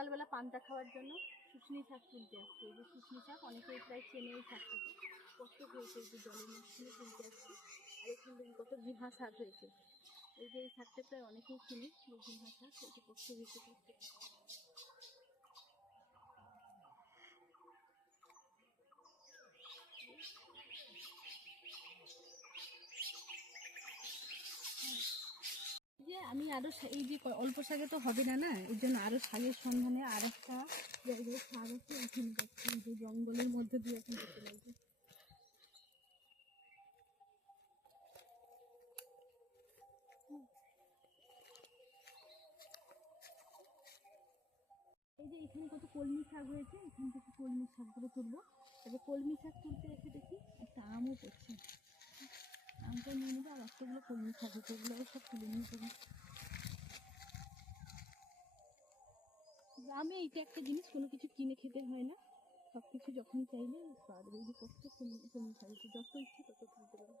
সকালবেলা পান্তা খাওয়ার জন্য শুশনি শাক তুলতে আসছি। এই যে শুশনি শাক অনেকেই প্রায় চেনে এই শাকটাকে, কত হয়েছে এই যে জলের মাঝখানে তুলতে আসছি। আর এখান থেকে কত জিহা শাক হয়েছে, এই যে এই শাকটা প্রায় অনেকেই চিনি, জিহা শাক এই যে কত হয়েছে করতে। যে আমি আরো এই যে অল্প শাকে তো হবে না, না এর জন্য আরো শাকের সন্ধানে আর একটা জায়গায় শাক আছে, ওইখানে যাচ্ছি। যে জঙ্গলের মধ্যে দিয়ে এখন যেতে লাগবে। এই যে এখানে কত কলমি শাক হয়েছে, এখান থেকে কলমি শাকগুলো তুলবো। তবে কলমি শাক তুলতে এসে দেখি একটা আমও পড়ছে, আমটা নিয়ে নেবো। আর একটাগুলো কলমি শাক হচ্ছে, এগুলো সব তুলে নিয়ে যাবো। গ্রামে এইটা একটা জিনিস, কোনো কিছু কিনে খেতে হয় না, সব কিছু যখন চাইলে পাওয়া যাবে। এই যে কত কলমি শাক হচ্ছে, যত ইচ্ছে তত তুলতে পারবে।